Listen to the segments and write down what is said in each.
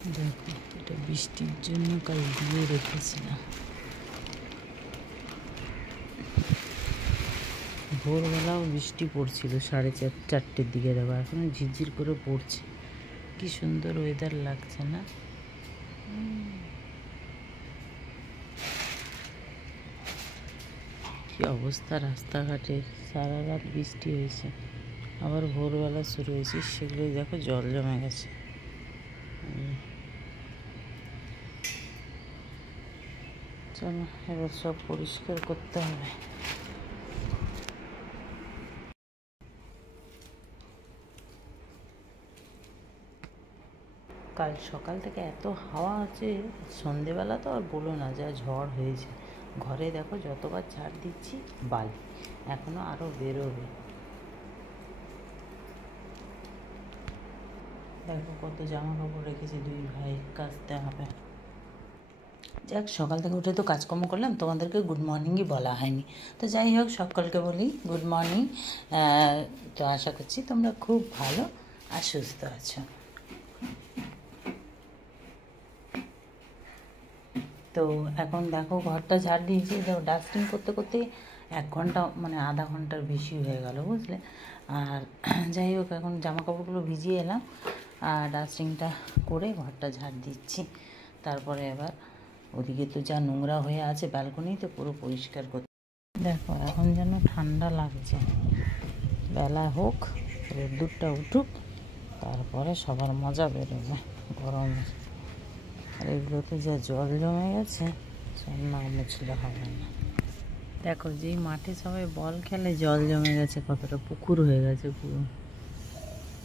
দেখো, এটা বৃষ্টির জন্য কাল দিয়ে রেখেছিলাম। ভোরবেলাও বৃষ্টি পড়ছিল 4:30-4টের দিকে, দেখো এখনো ঝিরঝির করে পড়ছে। কি সুন্দর ওয়েদার লাগছে না? কি অবস্থা রাস্তাঘাটের, সারা রাত বৃষ্টি হয়েছে, আবার ভোরবেলা শুরু হয়েছে, সেগুলোই দেখো জল জমে গেছে। চলো এবার সব পরিষ্কার করতে হবে। কাল সকাল থেকে এত হাওয়া আছে, সন্ধেবেলা তো আর বলো না, যা ঝড় হয়েছে। ঘরে দেখো যতবার ঝাড় দিচ্ছি বালি, এখনো আরও বেরোবে। দেখো কত জামা কাপড় রেখেছি, 2 ভাই কাচতে হবে। যাক, সকাল থেকে উঠে তো কাজকর্ম করলাম, তোমাদেরকে গুড মর্নিংই বলা হয়নি। তো যাই হোক, সকলকে বলি গুড মর্নিং। তো আশা করছি তোমরা খুব ভালো আর সুস্থ আছো। তো এখন দেখো ঘরটা ঝাড় দিয়েছি, তো ডাস্টিং করতে করতে 1 ঘন্টা মানে আধা ঘন্টার বেশি হয়ে গেল, বুঝলে। আর যাই হোক, এখন জামা কাপড়গুলো ভিজিয়ে এলাম আর ডাস্টিংটা করে ঘরটা ঝাড় দিচ্ছি। তারপরে এবার ওদিকে তো যা নোংরা হয়ে আছে ব্যালকনিতে, পুরো পরিষ্কার করতে। দেখো এখন যেন ঠান্ডা লাগছে, বেলা হোক, রোদ্দুরটা উঠুক, তারপরে সবার মজা বেরোবে গরমে। আর এগুলোতে যা জল জমে গেছে, সব না মুছলে হবে না। দেখো, যেই মাঠে সবাই বল খেলে জল জমে গেছে, কতটা পুকুর হয়ে গেছে পুরো,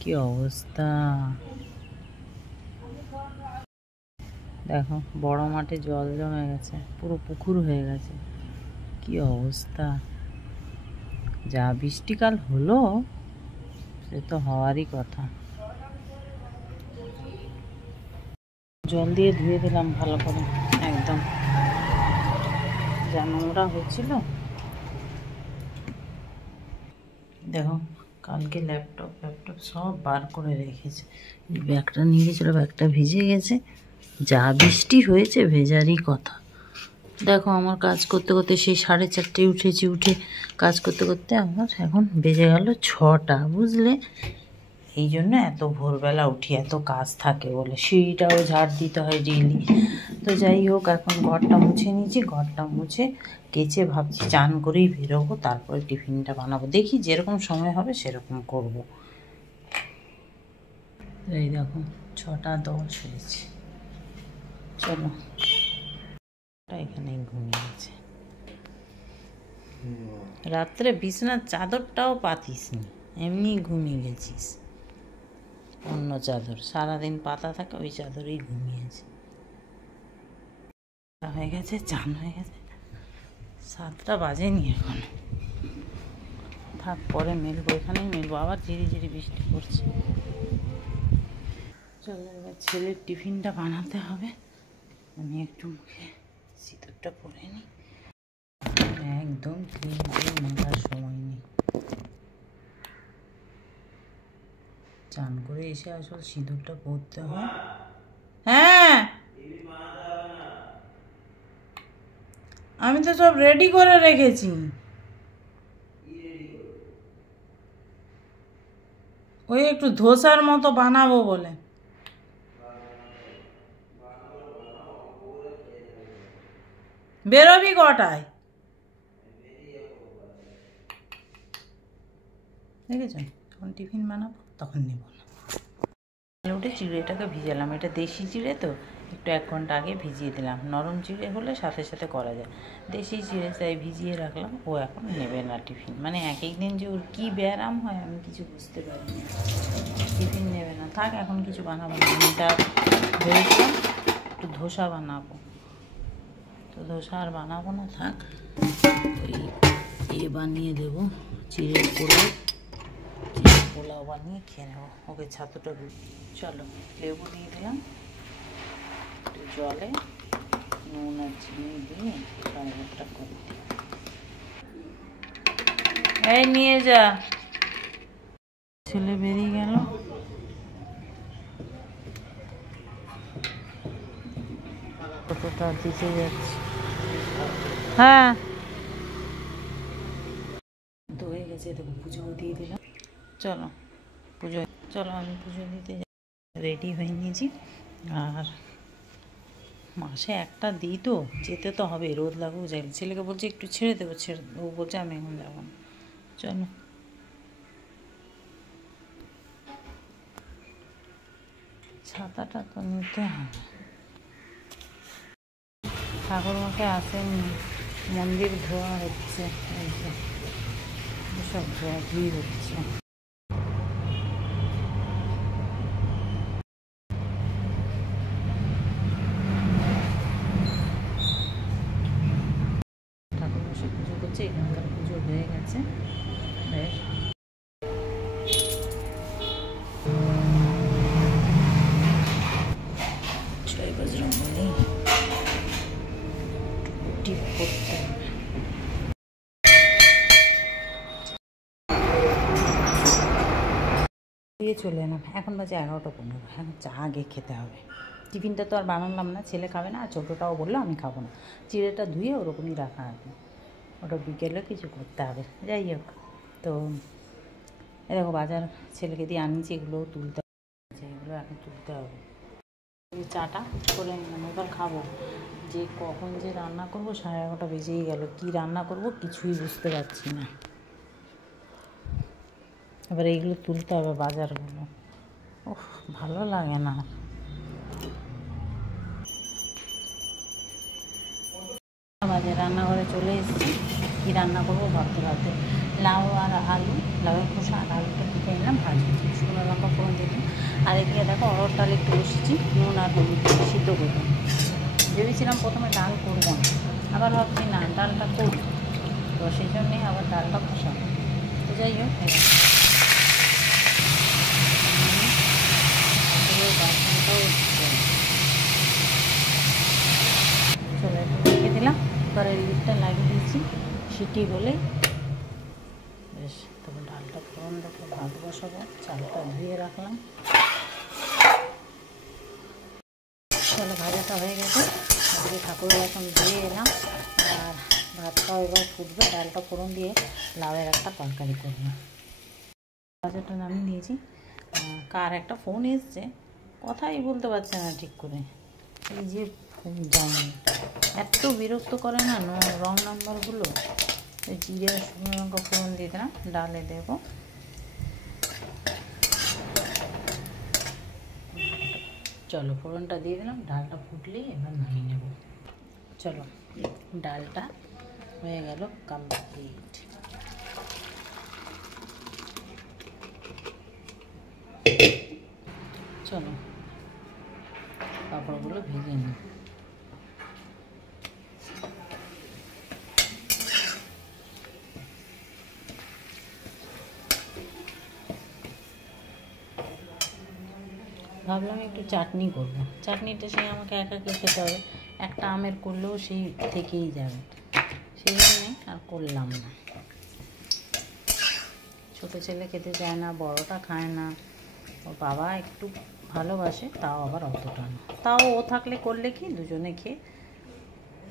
কি অবস্থা। দেখো বড় মাঠে জল জমে গেছে, পুরো পুকুর হয়ে গেছে, কি অবস্থা। যা বৃষ্টিকাল হলো, সে তো হওয়ারই কথা। জল দিয়ে ধুয়ে দিলাম ভালো করে, একদম যা নোংরা হয়েছিল। দেখো কালকে ল্যাপটপ সব বার করে রেখেছে। ব্যাগটা নিয়ে গেছিলো, ব্যাগটা ভিজে গেছে, যা বৃষ্টি হয়েছে ভেজারই কথা। দেখো আমার কাজ করতে করতে সেই 4:30 উঠেছি, উঠে কাজ করতে করতে আমার এখন বেজে গেল 6টা, বুঝলে। এই জন্য এত ভোরবেলা উঠি, এত কাজ থাকে বলে। সিঁড়িটাও ঝাড় দিতে হয় ডেইলি। তো যাই হোক, এখন ঘরটা মুছে নিয়েছি, ঘরটা মুছে কেচে ভাবছি চান করেই বেরোবো, তারপরে টিফিনটা বানাবো। দেখি যেরকম সময় হবে সেরকম করব। এই দেখো 6:10 হয়েছে, চলো। এখানেই ঘুমিয়ে গেছে, রাত্রে বিছানার চাদরটাও পাতিস নি, এমনি ঘুমিয়ে গেছিস। অন্য চাদর সারাদিন পাতা থাকে, ওই চাদরেই ঘুমিয়েছে। হয়ে গেছে, চান হয়ে গেছে, 7টা বাজেনি এখন। থাক, পরে মেলবো, এখানেই মেলবো, আবার ঝিরিঝিরি বৃষ্টি পড়ছে। চলো এবার ছেলের টিফিনটা বানাতে হবে। আমি একটু মুখে সিঁদুরটা পরে নিই, একদম ক্লিন করে মাখার সময় নেই। চান করে এসে আসল সিঁদুরটা পরতে হয়। হ্যাঁ, আমি তো সব রেডি করে রেখেছি। ওই একটু ধোসার মতো বানাবো বলে। বেরোবি কটায়? দেখেছো, যখন টিফিন বানাবো তখন নেব না। উঠে চিড়েটাকে ভিজালাম, এটা দেশি চিড়ে তো, একটু 1 ঘন্টা আগে ভিজিয়ে দিলাম। নরম চিড়ে হলে সাথে সাথে করা যায়, দেশি চিড়ে তাই ভিজিয়ে রাখলাম। ও এখন নেবে না টিফিন, মানে এক দিন যে ওর কী ব্যায়াম হয় আমি কিছু বুঝতে পারি না। টিফিন নেবে না, থাক এখন কিছু বানাবো না। এটা ভেবেছিলাম একটু ধোসা বানাবো, তো ধোসা আর বানাবো না, থাক। ওই বানিয়ে দেবো, চিড়ের পোলাও বানিয়ে খেয়ে নেবো। ওকে ছাতুটা চলো, লেবু দিয়ে দিলাম, একটু জলে নুন আর চিনি দিয়ে শরবতটা করে দিই। এই নিয়ে যা। ছেলে বেরিয়ে গেল, তা দিতে যাচ্ছি। হ্যাঁ তো হয়ে গেছে, দেখো পুজো দিয়ে দিলাম। চলো পুজো, চলো আমি পুজো দিতে রেডি হয়ে নিয়েছি। আর মাসে একটা দিই তো, যেতে তো হবে, রোদ লাগুক যাই। ছেলেকে বলছি একটু ছেড়ে দেবো, ও বলছে আমি এখন যাবো না। চলো ছাতাটা তো নিতে হবে। ঠাকুরমশাই আসেননি, মন্দির ধোয়া হচ্ছে, সব ধোয়াধুয়ি হচ্ছে। ঠাকুরমশাই পুজো করছে, এখানকার পুজো হয়ে গেছে। বেশ জয় বজরংবলী, টিপ করতে হবে। দিয়ে চলে এলাম, এখন বাজে 11:15। এখন চা আগে খেতে হবে। টিফিনটা তো আর বানালাম না, ছেলে খাবে না, আর ছোটোটাও বললো আমি খাবো না। চিড়েটা ধুয়ে ওরকমই রাখা আছে, ওটা বিকেলে কিছু করতে হবে। যাই হোক, তো দেখো বাজার ছেলেকে দিয়ে আনিয়েছি, এগুলোও তুলতে হবে, এগুলো এখন তুলতে হবে। চাটা করে নিলাম, এবার খাবো। যে কখন যে রান্না করবো, 11:30 বেজেই গেল। কী রান্না করব কিছুই বুঝতে পারছি না। এবার এইগুলো তুলতে হবে, বাজারগুলো। ওহ ভালো লাগে না। বাজে রান্নাঘরে চলে এসেছি, কী রান্না করবো ভাবতে ভাবতে। লাউ আর আলু, লাউয়ের খোসা আর আলুটা কেটে নিলাম, ভাজি শুকনো লঙ্কা ফোড়ন দিলাম। আর এদিকে দেখো অরহর ডাল একটু বসেছি, নুন আর হলুদ সিদ্ধ করবো। ভেবেছিলাম প্রথমে ডাল করবো না, আবার ভাবছি না ডালটা করব, তো সেই জন্যে আবার ডালটা বসাবো। তো যাই হোক, চলে রেখে দিলাম, পরে লিডটা লাগিয়ে দিয়েছি, সিটি হলে বেশ। তখন ডালটা ফোড়ন দেখে ভাত বসাবো, চালটা ধুয়ে রাখলাম। চলো ভাজাটা হয়ে গেছে, ওদিকে ঠাকুর বাসন ধুয়ে এলাম। আর ভাতটাও এবার ফুটবে, ডালটা ফোড়ন দিয়ে লাউয়ের একটা তরকারি করবো। ভাজাটা নামিয়ে দিয়েছি। কার একটা ফোন এসছে, কথাই বলতে পারছে না ঠিক করে। এই যে জানি এত বিরক্ত করে না রং নাম্বারগুলো। জিরে শুকনো লঙ্কা ফোড়ন দিয়ে দিলাম, ডালে দেবো। চলো ফোড়নটা দিয়ে দিলাম, ডালটা ফুটলেই এবার নামিয়ে নেব। চলো ডালটা হয়ে গেল কমপ্লিট। চলো পাঁপড়গুলো ভেজে নিই। ভাবলাম একটু চাটনি করবো, চাটনিটা সেই আমাকে একাকে খেতে হবে, একটা আমের করলেও সেই থেকেই যাবে, সেই জন্যে আর করলাম না। ছোটো ছেলে খেতে চায় না, বড়টা খায় না, ওর বাবা একটু ভালোবাসে, তাও আবার অতটা না। তাও ও থাকলে করলে কি দুজনে খেয়ে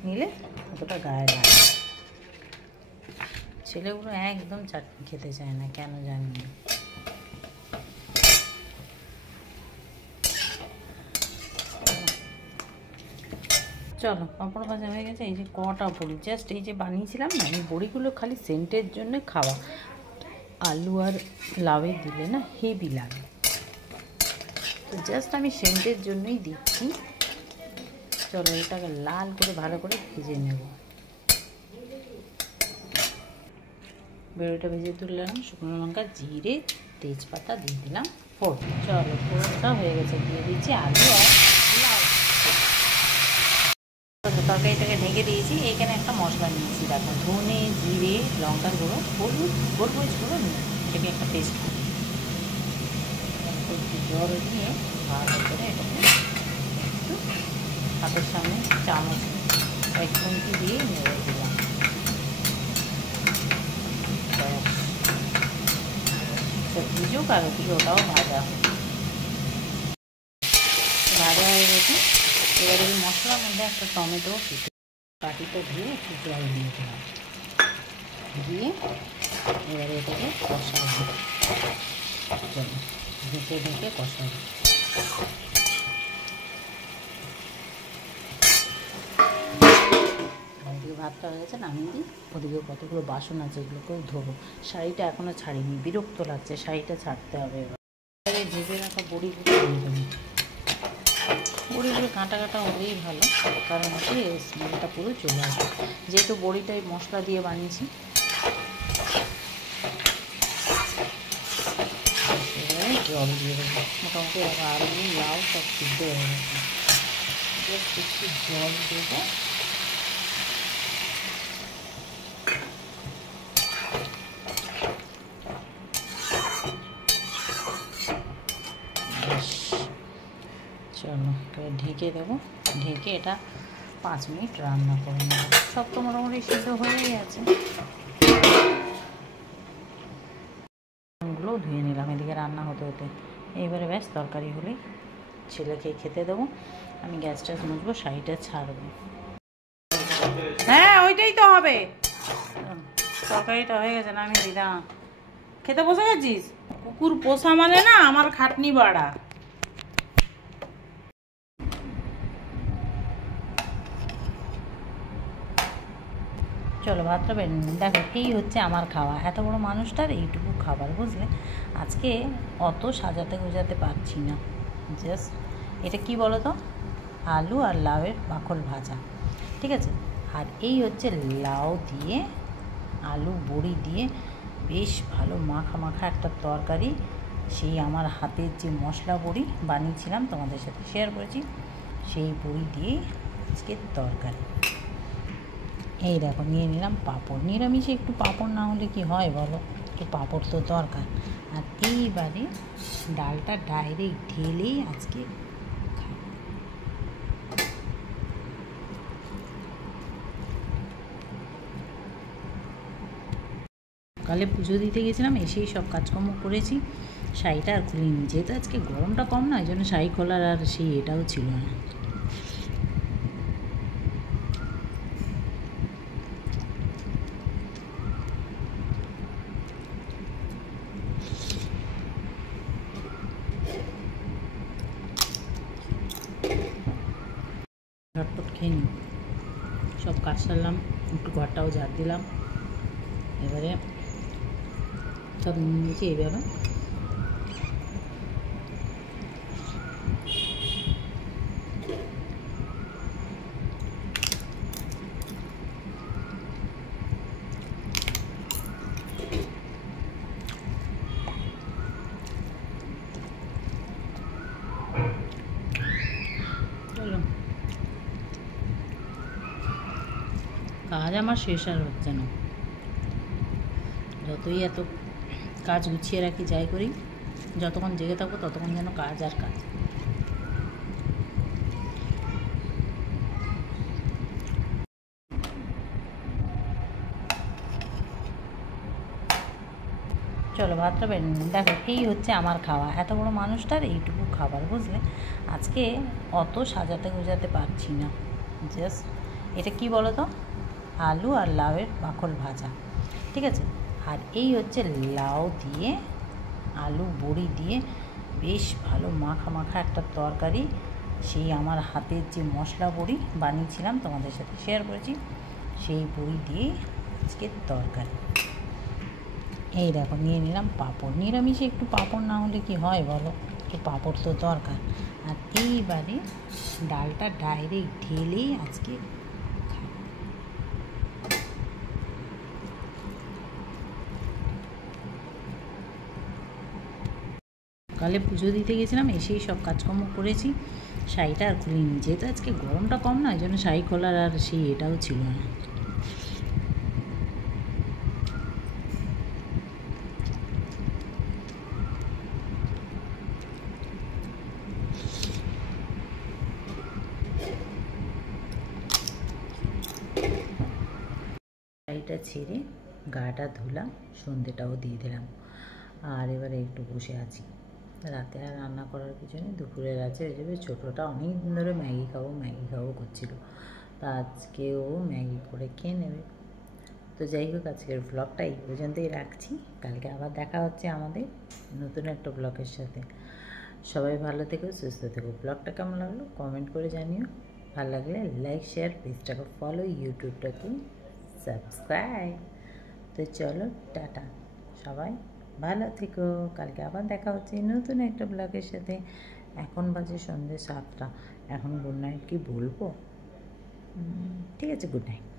নিলে অতটা গায়ে লাগে। ছেলেগুলো একদম চাটনি খেতে চায় না, কেন জানি না। চলো পাঁপড় ভাজা হয়ে গেছে। এই যে কটা বড়ি জাস্ট এই যে বানিয়েছিলাম না, এই বড়িগুলো খালি সেন্টের জন্য খাওয়া। আলু আর লাউয়ে দিলে না হেভি লাগে, তো জাস্ট আমি সেন্টের জন্যই দিচ্ছি। চলো এটাকে লাল করে ভালো করে ভেজে নেব। বেরোটা ভেজে তুললাম, শুকনো লঙ্কা জিরে তেজপাতা দিয়ে দিলাম ফোড়ন। চলো ফোড়নটা হয়ে গেছে, দিয়ে দিচ্ছি আলু আর লাউ। তরকারিটাকে ঢেকে দিয়েছি। এখানে একটা মশলা নিয়েছি, দেখো ধনে জিরে লঙ্কার গুঁড়ো হলুদ গোলমরিচ গুঁড়ো নিয়ে এটাকে একটা পেস্ট একটু জল দিয়ে ভালো করে এটাকে একটু হাতের সামনে চামচ এক খুন্তি দিয়ে নেড়ে দিলাম। ভিজুক আর ওদিকে ওটাও ভাজা ভাজা হয়ে গেছে। এবারে এই মশলার মধ্যে একটা টমেটো কাটিটা দিয়ে একটু জল দিয়ে দিলাম, দিয়ে এবারে এটাকে কষাবো। চলো ঢেকে ঢেকে কষাবো। ওদিকে ভাতটা হয়ে গেছে, নামিয়ে দিই। ওদিকে কতগুলো বাসন আছে, এগুলোকেও ধোবো। শাড়িটা এখনও ছাড়িনি, বিরক্ত লাগছে, শাড়িটা ছাড়তে হবে। এবারে ভেজে রাখা বড়িগুলো দিয়ে দেবো। বড়িগুলো কাঁটা কাঁটা হলেই ভালো, কারণ হচ্ছে স্মেলটা পুরো চলে আসবে, যেহেতু বড়িটাই মশলা দিয়ে বানিয়েছি। এবারে জল দিয়ে দেবো। মোটামুটি আলু লাউ সব সিদ্ধ হয়ে গেছে, জাস্ট একটু জল দেবো। চলো এবার ঢেকে দেবো, ঢেকে এটা 5 মিনিট রান্না করে নেব। সব তো মোটামুটি সিদ্ধ হয়েই আছে। গুলো ধুয়ে নিলাম, এদিকে রান্না হতে হতে। এইবারে ব্যাস তরকারি হলেই ছেলেকে খেতে দেবো, আমি গ্যাস ট্যাস মুছবো, শাড়িটা ছাড়বো। হ্যাঁ ওইটাই তো হবে। তরকারিটা হয়ে গেছে, নামিয়ে দিলাম। খেতে বসে গেছিস? কুকুর পোষা মানে না আমার খাটনি বাড়া। চলো ভাতটা বেড়ে নিন। দেখো এই হচ্ছে আমার খাওয়া, এত বড় মানুষটার এইটুকু খাবার, বুঝলে? আজকে অত সাজাতে গোজাতে পারছি না। জাস্ট এটা কি বলো তো, আলু আর লাউয়ের মাখন ভাজা, ঠিক আছে? আর এই হচ্ছে লাউ দিয়ে আলু বড়ি দিয়ে বেশ ভালো মাখা মাখা একটা তরকারি। সেই আমার হাতের যে মশলা বড়ি বানিয়েছিলাম, তোমাদের সাথে শেয়ার করেছি, সেই বড়ি দিয়েই আজকের তরকারি। এই দেখো নিয়ে নিলাম পাঁপড়। নিরামিষে একটু পাঁপড় না হলে কি হয় বলো? একটু পাঁপড় তো দরকার। আর এইবারে ডালটা ডাইরেক্ট ঢেলেই আজকে খাই। সকালে পুজো দিতে গেছিলাম, এসেই সব কাজকর্ম করেছি, শাড়িটা আর খুলিনি। যেহেতু আজকে গরমটা কম না, ওই জন্য শাড়ি খোলার আর সেই এটাও ছিল না। ঝটপট খেয়ে নিই। সব কাজ সারলাম, একটু ঘরটাও ঝাড় দিলাম। এবারে সব নিয়ে নিয়েছি। এইভাবে চলো, কাজ আমার শেষ আর হচ্ছে না। যতই এত কাজ গুছিয়ে রাখি, যাই করি, যতক্ষণ জেগে থাকবো ততক্ষণ যেন কাজ আর কাজ। চলো ভাতটা বেড়ে নিন। দেখো এই হচ্ছে আমার খাওয়া, এত বড় মানুষটার এইটুকু খাবার, বুঝলে? আজকে অত সাজাতে গোজাতে পারছি না। জাস্ট এটা কি বলো তো, আলু আর লাউয়ের মাখন ভাজা, ঠিক আছে? আর এই হচ্ছে লাউ দিয়ে আলু বড়ি দিয়ে বেশ ভালো মাখা মাখা একটা তরকারি। সেই আমার হাতের যে মশলা বড়ি বানিয়েছিলাম, তোমাদের সাথে শেয়ার করেছি, সেই বড়ি দিয়ে আজকের তরকারি। এই দেখো নিয়ে নিলাম পাঁপড়। নিরামিষে একটু পাঁপড় না হলে কি হয় বলো? একটু পাঁপড় তো দরকার। আর এইবারে ডালটা ডাইরেক্ট ঢেলেই আজকে খাই। সকালে পুজো দিতে গেছিলাম, এসেই সব কাজকর্ম করেছি, শাড়িটা আর খুলিনি। যেহেতু আজকে গরমটা কম না, ওই জন্য শাড়ি খোলার আর সেই এটাও ছিল না। শাড়িটা ছেড়ে গাটা ধুলাম, সন্ধেটাও দিয়ে দিলাম, আর এবারে একটু বসে আছি। রাতে আর রান্না করার কিছু নেই, দুপুরের আছে। ওই যাবে ছোটোটা অনেক দিন ধরে ম্যাগি খাবো করছিল, তা আজকে ও ম্যাগি করে খেয়ে নেবে। তো যাই হোক, আজকের ব্লগটা এই পর্যন্তই রাখছি। কালকে আবার দেখা হচ্ছে আমাদের নতুন একটা ব্লগের সাথে। সবাই ভালো থেকো, সুস্থ থেকো। ব্লগটা কেমন লাগলো কমেন্ট করে জানিও। ভালো লাগলে লাইক, শেয়ার, পেজটাকে ফলো, ইউটিউবটাকে সাবস্ক্রাইব। তো চলো, টাটা। সবাই ভালো থেকো। কালকে আবার দেখা হচ্ছে নতুন একটা ব্লগের সাথে। এখন বাজে সন্ধ্যে 7টা। এখন গুড নাইট কি বলবো? ঠিক আছে, গুড নাইট।